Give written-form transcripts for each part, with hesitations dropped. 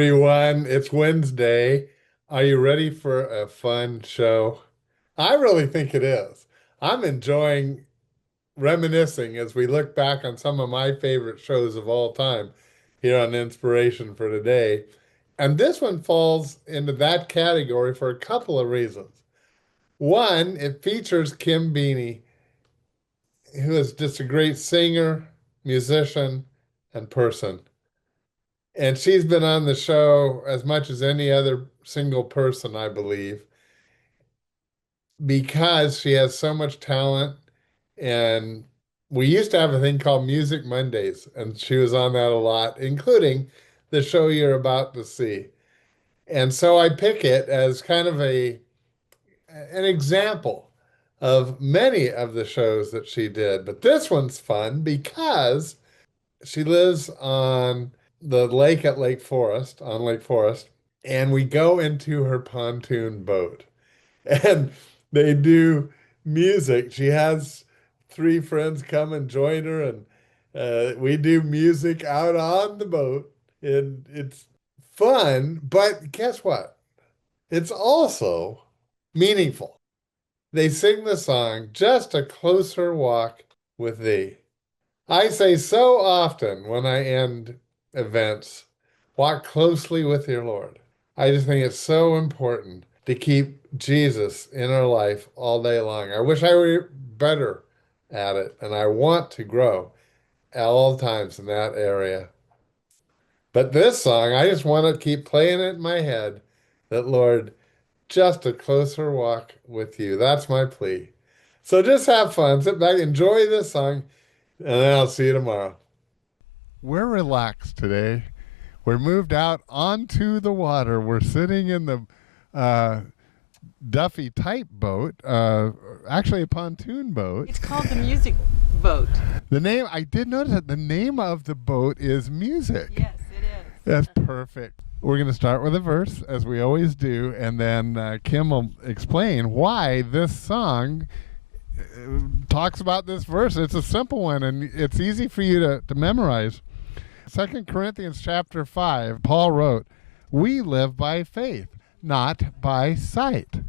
everyone. It's Wednesday. Are you ready for a fun show? I really think it is. I'm enjoying reminiscing as we look back on some of my favorite shows of all time here on Inspiration for Today. And this one falls into that category for a couple of reasons. One, it features Kim Beanie, who is just a great singer, musician, and person. And she's been on the show as much as any other single person, I believe, because she has so much talent. And we used to have a thing called Music Mondays, and she was on that a lot, including the show you're about to see. And so I pick it as kind of an example of many of the shows that she did. But this one's fun because she lives on the lake at Lake Forest, on Lake Forest, and we go into her pontoon boat and they do music. She has three friends come and join her, and we do music out on the boat. And it's fun, but guess what? It's also meaningful. They sing the song, Just a Closer Walk with Thee. I say so often when I end events, walk closely with your Lord. I just think it's so important to keep Jesus in our life all day long. I wish I were better at it, and I want to grow at all times in that area. But this song, I just want to keep playing it in my head that, Lord, just a closer walk with you. That's my plea. So just have fun, sit back, enjoy this song, and then I'll see you tomorrow. We're relaxed today. We're moved out onto the water. We're sitting in the Duffy type boat, actually a pontoon boat. It's called the music boat. The name, I did notice that the name of the boat is Music. Yes, it is. That's perfect. We're going to start with a verse, as we always do, and then Kim will explain why this song talks about this verse. It's a simple one, and it's easy for you to memorize. 2 Corinthians chapter 5, Paul wrote, "We live by faith, not by sight."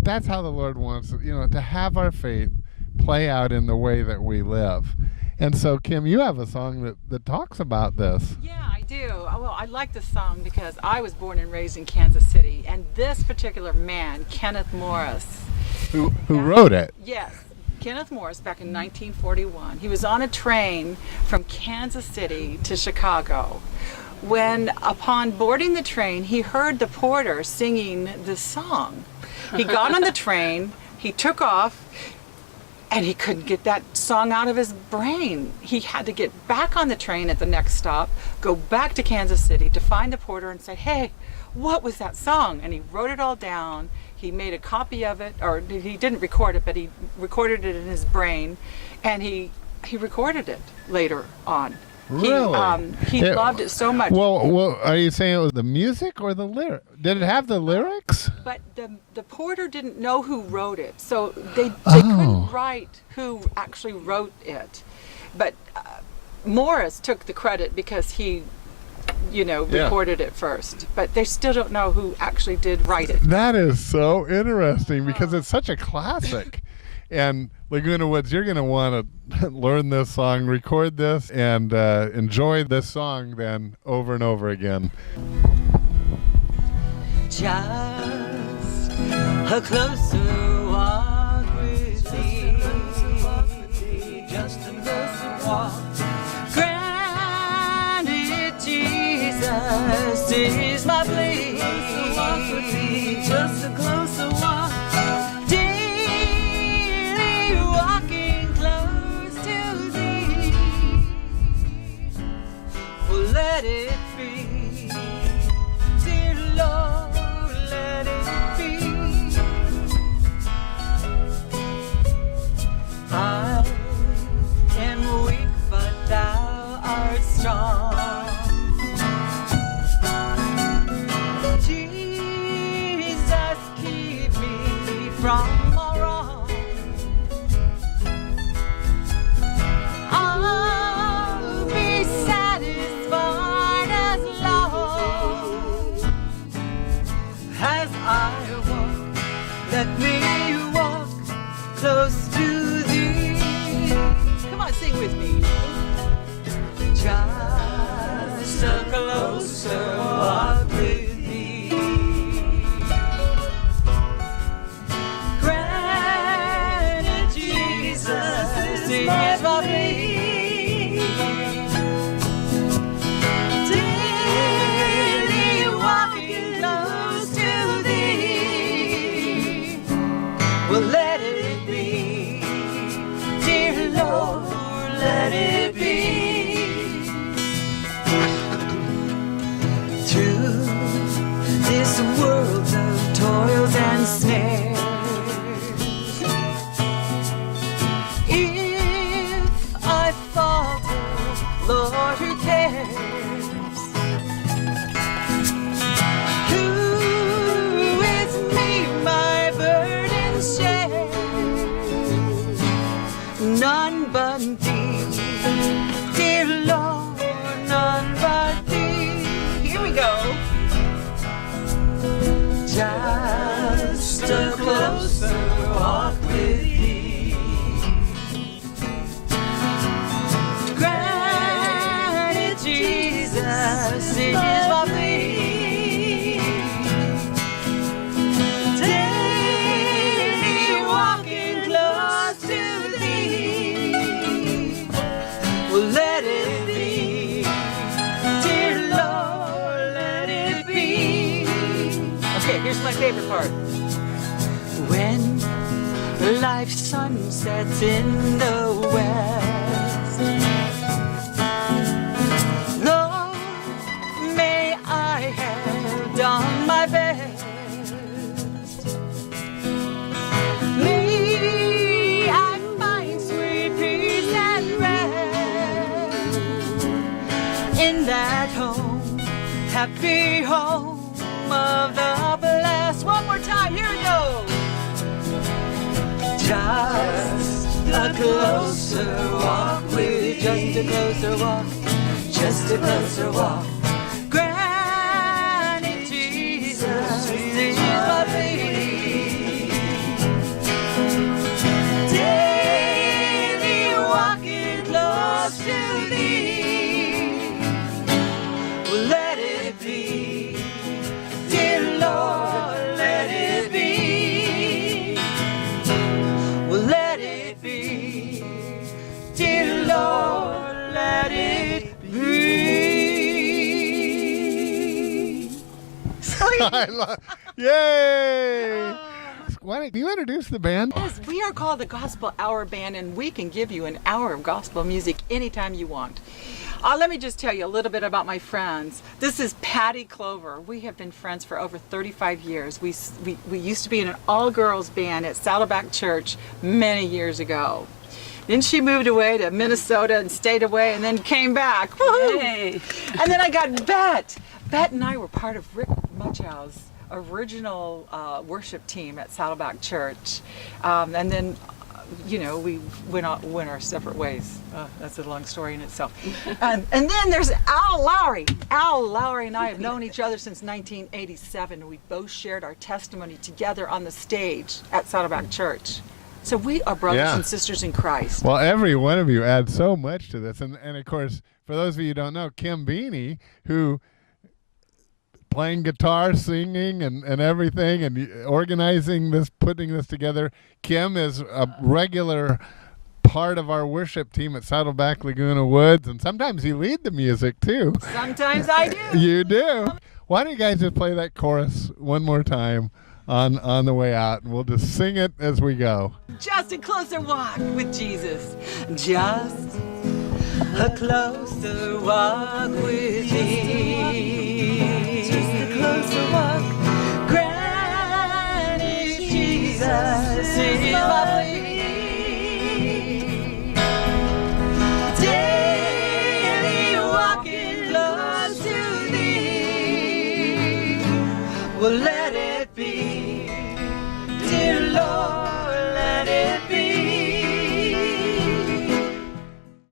That's how the Lord wants, to have our faith play out in the way that we live. And so, Kim, you have a song that talks about this. Yeah, I do. Well, I like this song because I was born and raised in Kansas City, and this particular man, Kenneth Morris. Who wrote it? Yes. Kenneth Morris, back in 1941. He was on a train from Kansas City to Chicago when, upon boarding the train, he heard the porter singing this song. He got on the train, he took off, and he couldn't get that song out of his brain. He had to get back on the train at the next stop, go back to Kansas City to find the porter and say, "Hey, what was that song?" And he wrote it all down. He made a copy of it, or he didn't record it, but he recorded it in his brain, and he recorded it later on. Really? He loved it so much. Well, are you saying it was the music or the lyric? Did it have the lyrics? But the porter didn't know who wrote it, so they couldn't write who actually wrote it. But Morris took the credit because he recorded it first, but they still don't know who actually did write it. That is so interesting because it's such a classic. And Laguna Woods, you're going to want to learn this song, record this, and enjoy this song then over and over again. Just a closer walk with thee, just a closer walk. Jesus is my plea. Just a closer walk. Daily walking close to thee. Well, let it be. Dear Lord, let it be. I am weak, but thou art strong. From all wrong, I'll be satisfied as long let me walk close to thee. Come on, sing with me. Just a closer walk with thee. Granted, Jesus is my plea. Daily walking close to thee. Well, let it be, dear Lord, let it be. Through this world of toils and snares, if I falter, Lord, who cares? Who with me my burdens share? None but thee, dear Lord, none but thee. Here we go. Just a closer walk with thee. Granted, Jesus is my plea. Daily walking close to thee. Well, let it be, dear Lord, let it be. Okay, here's my favorite part. When life's sun sets in the west, Lord, may I have done my best. May I find sweet peace and rest in that home, happy home of the blessed. One more time, here we go. Just a closer walk with just a closer walk, just a closer walk. Granted, Jesus is my plea. Daily walking close to thee. Well, let it be, dear Lord, let it be. Well, let it be, dear Lord, let it be. I love. Yay! Why don't you introduce the band? Yes, we are called the Gospel Hour Band, and we can give you an hour of gospel music anytime you want. Let me just tell you a little bit about my friends. This is Patty Clover. We have been friends for over 35 years. We used to be in an all-girls band at Saddleback Church many years ago. Then she moved away to Minnesota and stayed away and then came back. Woo-hoo! Yay. And then I got Bet. Bet and I were part of Rick Bradford's original worship team at Saddleback Church. And then we went our separate ways. That's a long story in itself. And then there's Al Lowry. Al Lowry and I have known each other since 1987. We both shared our testimony together on the stage at Saddleback Church. So we are brothers Yeah. and sisters in Christ. Well, every one of you adds so much to this. And of course, for those of you who don't know, Kim Beanie, who playing guitar, singing, and everything, and organizing this, putting this together. Kim is a regular part of our worship team at Saddleback Laguna Woods, and sometimes you lead the music too. Sometimes I do. You do. Why don't you guys just play that chorus one more time on the way out, and we'll just sing it as we go. Just a closer walk with Jesus. Just a closer walk with thee. Just a closer walk. Granted, Jesus is my plea. Daily walking close to thee. Well, let it